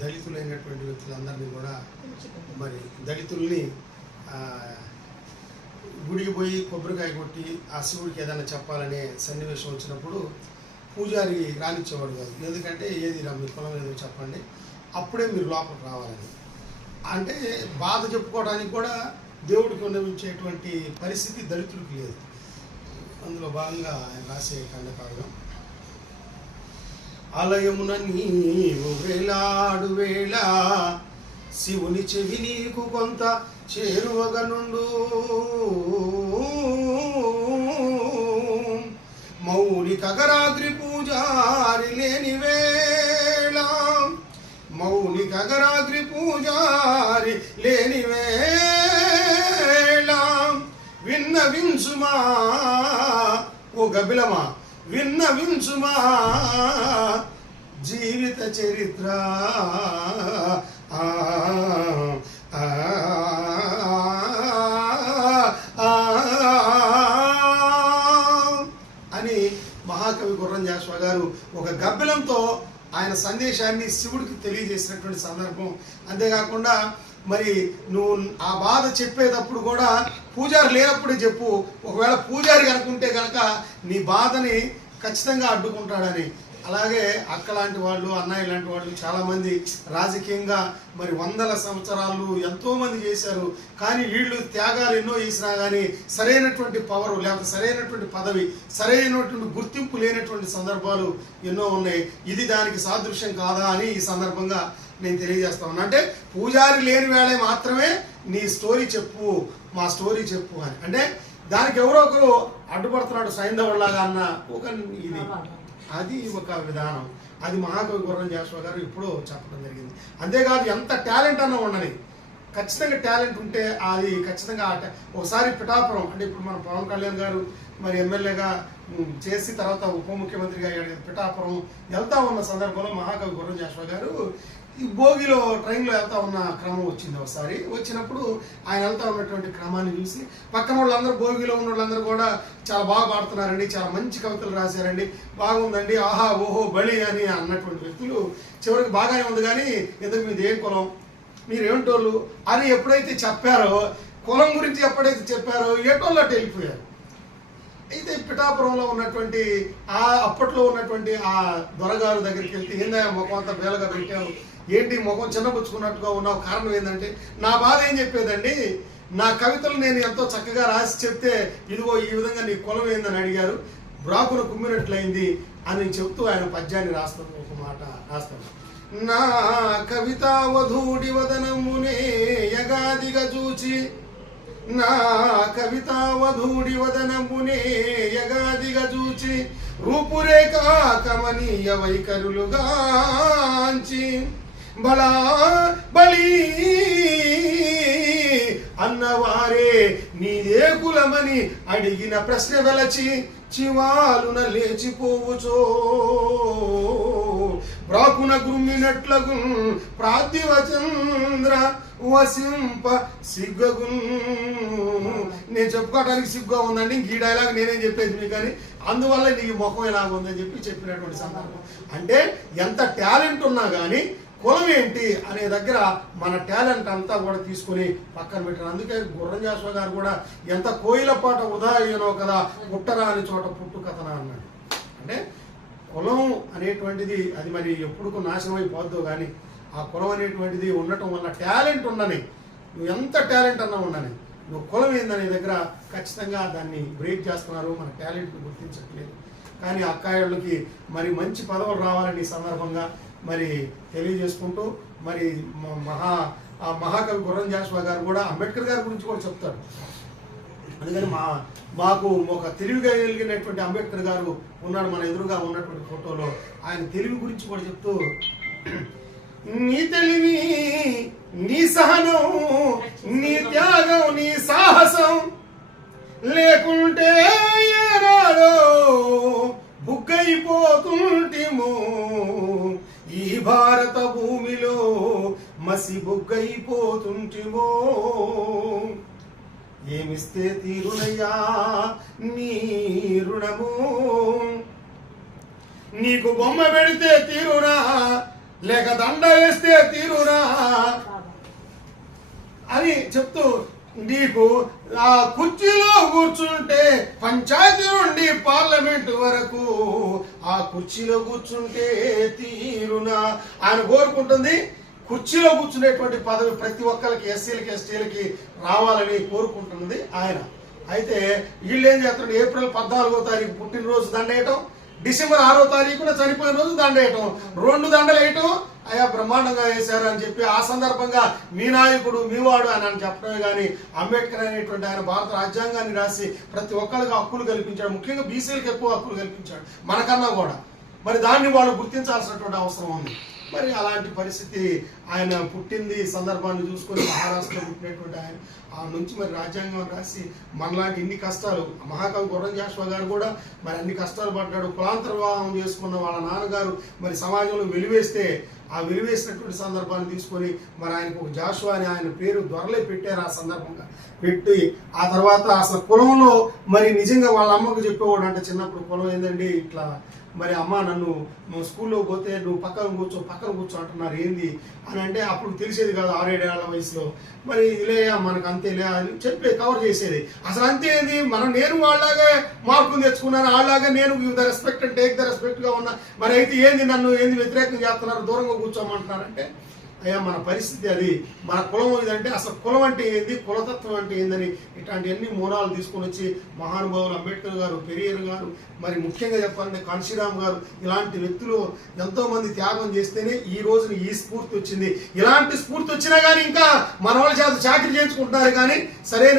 దళితులైనటువంటి వ్యక్తులందరినీ కూడా మరి దళితుల్ని గుడికి పోయి కొబ్బరికాయ కొట్టి ఆ శివుడికి ఏదైనా చెప్పాలనే సన్నివేశం వచ్చినప్పుడు పూజారి రానిచ్చేవాడు కాదు. ఎందుకంటే ఏది రా మీ కులం ఏదో చెప్పండి. అప్పుడే మీరు లోపలికి రావాలని. అంటే బాధ చెప్పుకోవడానికి కూడా దేవుడికి ఉన్నవించేటువంటి పరిస్థితి దళితుడికి లేదు. అందులో భాగంగా ఆయన రాసే ఖండకావ్యం. ఆలయమున నీవు వేలాడు వేళ శివుని చెవి నీకు కొంత చేరువగనుండు. మౌలిక గరాగ్రి పూజారి లేని వేళ మౌలిక గరాగ్రి పూజారి లేని వేళ. విన్న వింసుమా ఓ గబిలమా విన్న వింసుమా జీవిత చరిత్ర. అని మహాకవి గుర్రం జాషువా గారు ఒక గబ్బిలంతో ఆయన సందేశాన్ని శివుడికి తెలియజేసినటువంటి సందర్భం. అంతేకాకుండా మరి నువ్వు ఆ బాధ చెప్పేటప్పుడు కూడా పూజారి లేనప్పుడే చెప్పు. ఒకవేళ పూజారి కనుకుంటే కనుక నీ బాధని ఖచ్చితంగా అడ్డుకుంటాడని. అలాగే అక్క లాంటి వాళ్ళు అన్నయ్య లాంటి వాళ్ళు చాలామంది రాజకీయంగా మరి వందల సంవత్సరాలు ఎంతోమంది చేశారు. కానీ వీళ్ళు త్యాగాలు ఎన్నో చేసినా కానీ సరైనటువంటి పవరు లేకపోతే సరైనటువంటి పదవి సరైనటువంటి గుర్తింపు లేనటువంటి సందర్భాలు ఎన్నో ఉన్నాయి. ఇది దానికి సాదృశ్యం కాదా అని ఈ సందర్భంగా నేను తెలియజేస్తా ఉన్నా. అంటే పూజారి లేని వేళ మాత్రమే నీ స్టోరీ చెప్పు మా స్టోరీ చెప్పు అని. అంటే దానికి ఎవరో ఒకరు అడ్డుపడుతున్నాడు సైంధవులాగా అన్న ఒక ఇది. అది ఒక విధానం. అది మహాకవి గుర్రం జాషువా గారు ఇప్పుడు చెప్పడం జరిగింది. అంతేకాదు ఎంత టాలెంట్ అన్న ఉండని ఖచ్చితంగా టాలెంట్ ఉంటే అది ఖచ్చితంగా ఒకసారి పిఠాపురం అంటే ఇప్పుడు మన పవన్ కళ్యాణ్ గారు మరి ఎమ్మెల్యేగా చేసి తర్వాత ఉప ముఖ్యమంత్రిగా పిఠాపురం వెళ్తా ఉన్న సందర్భంలో మహాకవి గుర్రం జాషువా గారు ఈ భోగిలో ట్రైన్లో వెళ్తా ఉన్న క్రమం వచ్చింది ఒకసారి. వచ్చినప్పుడు ఆయన వెళ్తా ఉన్నటువంటి క్రమాన్ని చూసి పక్కన వాళ్ళందరూ భోగిలో ఉన్న వాళ్ళందరూ కూడా చాలా బాగా పాడుతున్నారండి చాలా మంచి కవితలు రాశారండి. బాగుందండి ఆహా ఓహో బలి అని అన్నటువంటి వ్యక్తులు చివరికి బాగానే ఉంది కానీ ఎందుకు మీది ఏం కులం? మీరు ఏమిటోళ్ళు అని ఎప్పుడైతే చెప్పారో కులం గురించి ఎప్పుడైతే చెప్పారో ఏటోళ్ళు అటు వెళ్ళిపోయారు. అయితే పిఠాపురంలో ఉన్నటువంటి ఆ అప్పట్లో ఉన్నటువంటి ఆ దొరగారు దగ్గరికి వెళ్తే ఏందా ముఖం అంతా బేలగా పెట్టావు? ఏంటి ముఖం చిన్నపుచ్చుకున్నట్టుగా ఉన్నావు? కారణం ఏంటంటే నా బాధ ఏం చెప్పేదండి? నా కవితలు నేను ఎంతో చక్కగా రాసి చెప్తే ఇదిగో ఈ విధంగా నీ కులం ఏందని అడిగారు. బ్రాకును కుమ్మినట్లయింది అని చెప్తూ ఆయన పద్యాన్ని రాస్తాను ఒక మాట రాస్తాను నా కవిత వధూడి వదనమునే యగాదిగా చూచి నా కవిత వధూడి వదనమునే యగాదిగా చూచి రూపురేఖ కమనీయ వైఖరులుగాంచి బలా బలి అన్నవారే నీదే కులమని అడిగిన ప్రశ్న వెలచి చివాలున లేచిపోవుచో ప్రాకున గుమ్మినట్లగు ప్రాతివచంద్ర వసింప సిగ్గగు నేను చెప్పుకోవడానికి సిగ్గుగా ఉందండి. ఇంక ఈ డైలాగ్ నేనే చెప్పేది మీకు కానీ అందువల్ల నీకు ముఖం ఎలాగ ఉందని చెప్పి చెప్పినటువంటి సందర్భం. అంటే ఎంత టాలెంట్ ఉన్నా కానీ కులం ఏంటి అనే దగ్గర మన టాలెంట్ అంతా కూడా తీసుకుని పక్కన పెట్టారు. అందుకే గుర్రం గారు కూడా ఎంత కోయిల పాట వృధా అయ్యనో కదా పుట్టరాని చోట పుట్టు కథనా అన్నాడు. అంటే కులం అనేటువంటిది అది మరి ఎప్పుడుకు నాశనం అయిపోద్దో కానీ ఆ కులం అనేటువంటిది ఉండటం వల్ల టాలెంట్ ఉండని నువ్వు ఎంత టాలెంట్ అన్నా ఉండని నువ్వు కులం ఏందనే దగ్గర ఖచ్చితంగా దాన్ని బ్రేక్ చేస్తున్నారు. మన టాలెంట్ని గుర్తించట్లేదు. కానీ అక్కాయోళ్ళకి మరి మంచి పదవులు రావాలని సందర్భంగా మరి తెలియజేసుకుంటూ మరి మ- మహా ఆ మహాకవి గుర్రం జాషువా గారు కూడా అంబేద్కర్ గారి గురించి కూడా చెప్తాడు. అందుకని మా మాకు ఒక తెలివి కలిగినటువంటి అంబేద్కర్ గారు ఉన్నాడు మన ఎదురుగా ఉన్నటువంటి ఫోటోలో. ఆయన తెలివి గురించి కూడా చెప్తూ నీ తెలివి నీ సహనం నీ త్యాగం నీ సాహసం లేకుంటే మసిబుగ్గైపోతుంటిమో ఏమిస్తే తీరునయ్యా నీ రుణము? నీకు బొమ్మ పెడితే తీరునా? లేక దండ వేస్తే తీరునా? అని చెప్తూ నీకు ఆ కుర్చీలో కూర్చుంటే పంచాయతీ నుండి పార్లమెంట్ వరకు ఆ కుర్చీలో కూర్చుంటే తీరునా ఆయన కోరుకుంటుంది. కుర్చీలో కూర్చునేటువంటి పదవి ప్రతి ఒక్కరికి ఎస్సీలకి ఎస్టీలకి రావాలని కోరుకుంటున్నది ఆయన. అయితే వీళ్ళు ఏం చేస్తున్నారు? ఏప్రిల్ పద్నాలుగో తారీఖు పుట్టినరోజు దండేయటం డిసెంబర్ ఆరో తారీఖున చనిపోయిన రోజు దండేయటం రెండు దండలు వేయటం అయ్యా బ్రహ్మాండంగా వేశారు అని చెప్పి ఆ సందర్భంగా మీ నాయకుడు మీవాడు అని అని చెప్పడమే కానీ అంబేద్కర్ అనేటువంటి ఆయన భారత రాజ్యాంగాన్ని రాసి ప్రతి ఒక్కరికి హక్కులు కల్పించాడు. ముఖ్యంగా బీసీలకు ఎక్కువ హక్కులు కల్పించాడు. మనకన్నా కూడా. మరి దాన్ని వాళ్ళు గుర్తించాల్సినటువంటి అవసరం ఉంది. మరి అలాంటి పరిస్థితి ఆయన పుట్టింది సందర్భాన్ని చూసుకొని మహారాష్ట్రలో పుట్టినటువంటి ఆయన. ఆ నుంచి మరి రాజ్యాంగం రాసి మనలాంటి ఇన్ని కష్టాలు మహాకవి గుర్రం జాషువా గారు కూడా మరి అన్ని కష్టాలు పడ్డాడు. కులాంతర వివాహం చేసుకున్న వాళ్ళ నాన్నగారు మరి సమాజంలో వెలివేస్తే ఆ వెలివేసినటువంటి సందర్భాన్ని తీసుకొని మరి ఆయనకు ఒక జాషువా అని ఆయన పేరు దొరలే పెట్టారు ఆ సందర్భంగా. పెట్టి ఆ తర్వాత అసలు కులంలో మరి నిజంగా వాళ్ళ అమ్మకు చెప్పేవాడు అంటే చిన్నప్పుడు కులం ఏంటండి ఇట్లా మరి అమ్మ నన్ను నువ్వు స్కూల్లో పోతే నువ్వు పక్కన కూర్చో పక్కన కూర్చో అంటున్నారు ఏంది? అని అంటే అప్పుడు తెలిసేది కాదు ఆరేడేళ్ళ వయసులో. మరి ఇలే మనకు అంతేలే అని చెప్పి కవర్ చేసేది. అసలు అంతే ఏంది? మనం నేను వాళ్ళలాగే మార్కులు తెచ్చుకున్నాను వాళ్ళలాగే నేను give the respect and take the రెస్పెక్ట్గా ఉన్నా. మరి అయితే ఏంది నన్ను ఏంది వ్యతిరేకం చేస్తున్నారు? దూరంగా కూర్చోమంటున్నారంటే అయ్యా మన పరిస్థితి అది. మన కులం ఇదంటే అసలు కులం అంటే ఏంది? కులతత్వం అంటే ఏందని ఇట్లాంటివన్నీ మూలాలు తీసుకొని వచ్చి మహానుభావులు అంబేద్కర్ గారు పెరియర్ గారు మరి ముఖ్యంగా చెప్పాలంటే కాన్సీరామ్ గారు ఇలాంటి వ్యక్తులు ఎంతో మంది త్యాగం చేస్తేనే ఈ రోజున ఈ స్ఫూర్తి వచ్చింది. ఇలాంటి స్ఫూర్తి వచ్చినా కానీ ఇంకా మన వాళ్ళ చేత చాకరీ చేయించుకుంటున్నారు కానీ సరైన